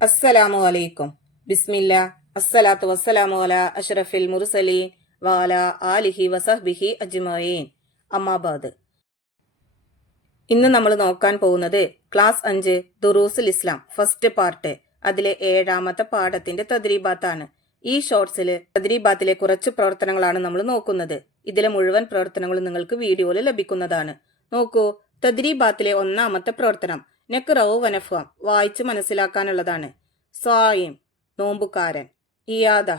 അസ്സലാമു അലൈക്കും. ബിസ്മില്ലാ അസ്സലാത്തു വസ്സലാമു അലാ അഷ്റഫിൽ മുർസലീൻ വഅലാ ആലിഹി വസഹ്ബിഹി അജ്മഈൻ. അമ്മാബാദ്. ഇന്ന് നമ്മൾ നോക്കാൻ പോകുന്നത് ക്ലാസ് 5 ദുറൂസുൽ ഇസ്ലാം ഫസ്റ്റ് പാർട്ട്, അതിലെ 7ാമത്തെ പാഠത്തിന്റെ തദ്രീബാത്താണ്. ഈ ഷോർട്സിൽ തദ്രീബാത്തിലെ കുറച്ച് പ്രവർത്തനങ്ങളാണ് നമ്മൾ നോക്കുന്നത്. ഇതിലെ മുഴുവൻ പ്രവർത്തനങ്ങളും നിങ്ങൾക്ക് വീഡിയോയിൽ ലഭിക്കുന്നതാണ്. നോക്കൂ, തദ്രീബാത്തിലെ 1ാമത്തെ പ്രവർത്തനം നെക്റഉ വനഫ്ഹം, വായിച്ച് മനസ്സിലാക്കാനുള്ളതാണ്. സ്വായിം, നോമ്പുകാരൻ. ഇയാദ,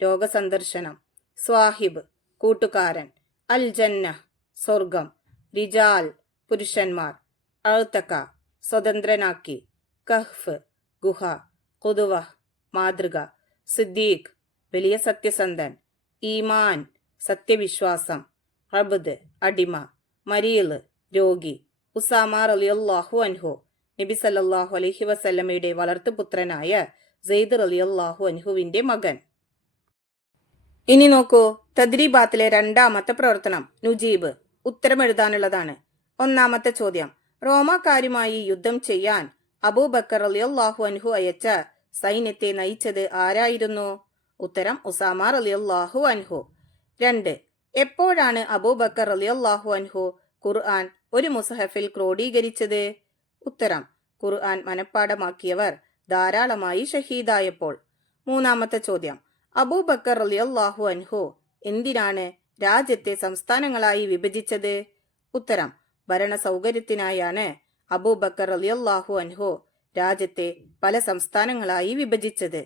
രോഗസന്ദർശനം. സ്വാഹിബ്, കൂട്ടുകാരൻ. അൽ ജന്ന, സ്വർഗം. റിജാൽ, പുരുഷന്മാർ. അഴ്തക, സ്വതന്ത്രനാക്കി. കഹ്ഫ്, ഗുഹ. ഖുദ്വ, മാതൃക. സിദ്ദീഖ്, വലിയ സത്യസന്ധൻ. ഈമാൻ, സത്യവിശ്വാസം. അബ്ദ്, അടിമ. മരീൽ, രോഗി. ഉസാമ റളിയല്ലാഹു അൻഹു, നബി സല്ലല്ലാഹു അലൈഹി വസല്ലമയുടെ വളർത്തുപുത്രനായ സെയ്ദ് റളിയല്ലാഹു അൻഹുവിന്റെ മകൻ. ഇനി നോക്കൂ, തദ്രീബാത്തിലെ 2ാമത്തെ പ്രവർത്തനം നുജീബ്, ഉത്തരം എഴുതാനുള്ളതാണ്. 1ാമത്തെ ചോദ്യം, റോമാക്കാരുമായി യുദ്ധം ചെയ്യാൻ അബൂബക്കർ റളിയല്ലാഹു അൻഹു അയച്ച സൈന്യത്തെ നയിച്ചത് ആരായിരുന്നു? ഉത്തരം ഉസാമ റളിയല്ലാഹു അൻഹു. 2. എപ്പോഴാണ് അബൂബക്കർ റളിയല്ലാഹു അൻഹു ഖുർആൻ ഒരു മുസഹഫിൽ ക്രോഡീകരിച്ചത്? ഉത്തരം ഖുർആൻ മനഃപ്പാടമാക്കിയവർ ധാരാളമായി ഷഹീദായപ്പോൾ. 3ാമത്തെ ചോദ്യം, അബൂബക്കർ റളിയല്ലാഹു അൻഹു എന്തിനാണ് രാജ്യത്തെ സംസ്ഥാനങ്ങളായി വിഭജിച്ചത്? ഉത്തരം ഭരണ സൗകര്യത്തിനായാണ് അബൂബക്കർ റളിയല്ലാഹു അൻഹു രാജ്യത്തെ പല സംസ്ഥാനങ്ങളായി വിഭജിച്ചത്.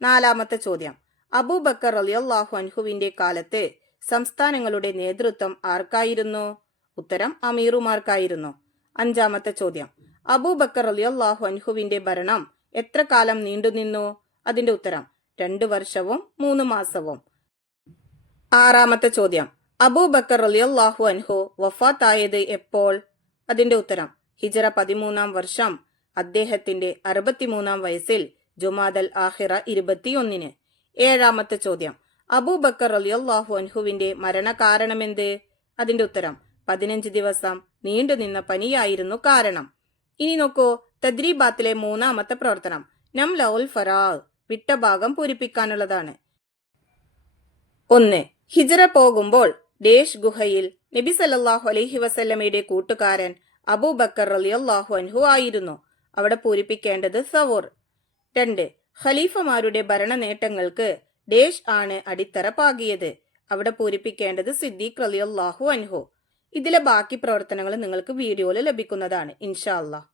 4ാമത്തെ ചോദ്യം, അബൂബക്കർ റളിയല്ലാഹു അൻഹുവിന്റെ കാലത്ത് സംസ്ഥാനങ്ങളുടെ നേതൃത്വം ആർക്കായിരുന്നു? ഉത്തരം അമീറുമാർക്കായിരുന്നു. 5ാമത്തെ ചോദ്യം, അബൂബക്കർ റളിയല്ലാഹു അൻഹുവിന്റെ ഭരണം എത്ര കാലം നീണ്ടുനിന്നു? അതിന്റെ ഉത്തരം 2 വർഷവും 3 മാസവും. 6ാമത്തെ ചോദ്യം, അബൂബക്കർ റളിയല്ലാഹു അൻഹു വഫാത്തായത് എപ്പോൾ? അതിന്റെ ഉത്തരം ഹിജ്റ 13ാം വർഷം, അദ്ദേഹത്തിന്റെ 63ാം വയസ്സിൽ ജുമാദൽ ആഖിറ 21-ന്. 7ാമത്തെ ചോദ്യം, അബൂബക്കർ റളിയല്ലാഹു അൻഹുവിന്റെ മരണകാരണമെന്ത്? അതിന്റെ ഉത്തരം 15 ദിവസം നീണ്ടുനിന്ന പനിയായിരുന്നു കാരണം. ഇനി നോക്കൂ, തദ്രീബാത്തിലെ 3ാമത്തെ പ്രവർത്തനം നംലഉൽ ഫറാഗ്, വിട്ട ഭാഗം പൂരിപ്പിക്കാനുള്ളതാണ്. 1. ഹിജ്റ പോകുമ്പോൾ ഡേഷ് ഗുഹയിൽ നബി സല്ലല്ലാഹു അലൈഹി വസല്ലമയുടെ കൂട്ടുകാരൻ അബൂബക്കർ റളിയല്ലാഹു അൻഹു ആയിരുന്നു. അവിടെ പൂരിപ്പിക്കേണ്ടത് സവൂർ. 2. ഖലീഫമാരുടെ ഭരണ നേട്ടങ്ങൾക്ക് ഡേഷ് ആണ് അടിത്തറ പാകിയത്. അവിടെ പൂരിപ്പിക്കേണ്ടത് സിദ്ദീഖ് റളിയല്ലാഹു അൻഹു. ഇതിലെ ബാക്കി പ്രവർത്തനങ്ങൾ നിങ്ങൾക്ക് വീഡിയോയിൽ ലഭിക്കുന്നതാണ് ഇൻഷാ അല്ലാഹ്.